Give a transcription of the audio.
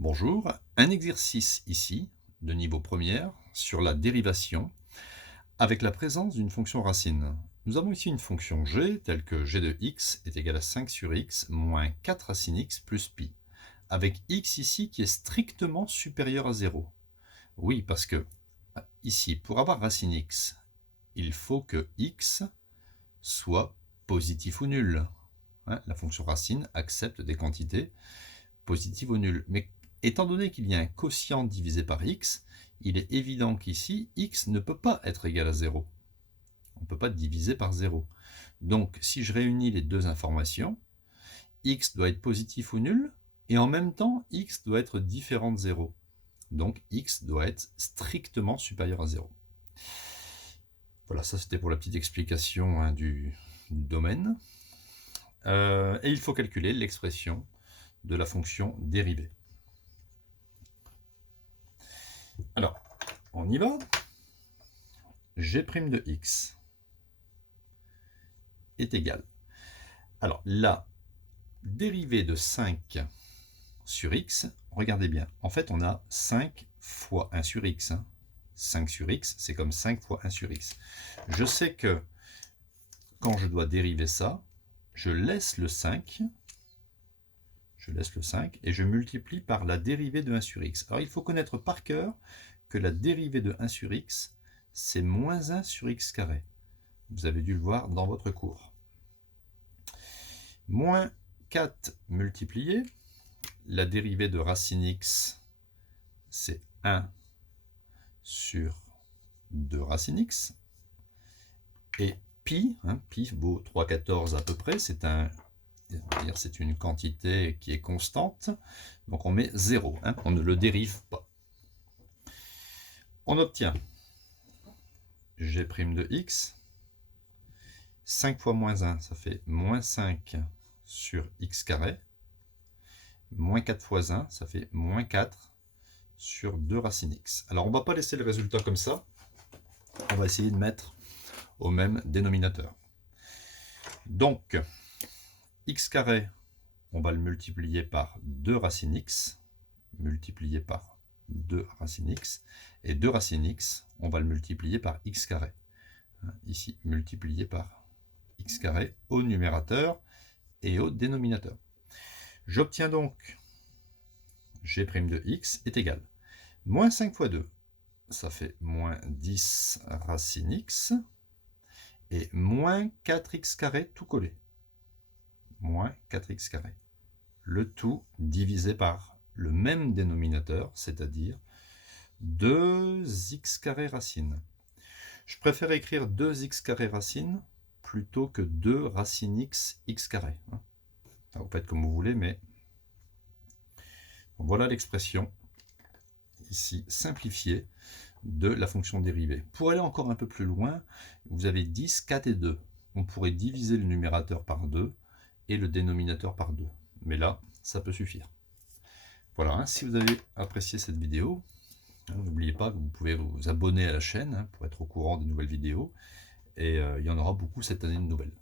Bonjour, un exercice ici, de niveau première, sur la dérivation, avec la présence d'une fonction racine. Nous avons ici une fonction g, telle que g de x est égal à 5 sur x moins 4 racine x plus pi, avec x ici qui est strictement supérieur à 0. Oui, parce que ici, pour avoir racine x, il faut que x soit positif ou nul. La fonction racine accepte des quantités positives ou nulles. Mais étant donné qu'il y a un quotient divisé par x, il est évident qu'ici, x ne peut pas être égal à 0. On ne peut pas diviser par 0. Donc, si je réunis les deux informations, x doit être positif ou nul, et en même temps, x doit être différent de 0. Donc, x doit être strictement supérieur à 0. Voilà, ça c'était pour la petite explication du domaine. Et il faut calculer l'expression de la fonction dérivée. Alors, on y va. G' de x est égal. Alors, la dérivée de 5 sur x, regardez bien, en fait on a 5 fois 1 sur x. 5 sur x, c'est comme 5 fois 1 sur x. Je sais que quand je dois dériver ça, je laisse le 5 et je multiplie par la dérivée de 1 sur x. Alors il faut connaître par cœur que la dérivée de 1 sur x, c'est moins 1 sur x carré. Vous avez dû le voir dans votre cours. Moins 4 multiplié, la dérivée de racine x, c'est 1 sur 2 racine x. Et pi, pi vaut 3/14 à peu près, c'est une quantité qui est constante, donc on met 0, on ne le dérive pas. On obtient g' de x, 5 fois moins 1, ça fait moins 5 sur x carré, moins 4 fois 1, ça fait moins 4 sur 2 racine x. Alors on ne va pas laisser le résultat comme ça, on va essayer de mettre au même dénominateur. Donc, x carré, on va le multiplier par 2 racine x, multiplié par 2 racine x, et 2 racine x, on va le multiplier par x carré. Ici, multiplié par x carré au numérateur et au dénominateur. J'obtiens donc g' de x est égal. Moins 5 fois 2, ça fait moins 10 racine x, et moins 4x carré tout collé. Moins 4x carré. Le tout divisé par le même dénominateur, c'est-à-dire 2x carré racine. Je préfère écrire 2x carré racine plutôt que 2 racine x carré. Vous faites comme vous voulez, mais voilà l'expression ici simplifiée de la fonction dérivée. Pour aller encore un peu plus loin, vous avez 10, 4 et 2. On pourrait diviser le numérateur par 2 et le dénominateur par 2. Mais là, ça peut suffire. Voilà, si vous avez apprécié cette vidéo, n'oubliez pas que vous pouvez vous abonner à la chaîne pour être au courant des nouvelles vidéos. Et il y en aura beaucoup cette année de nouvelles.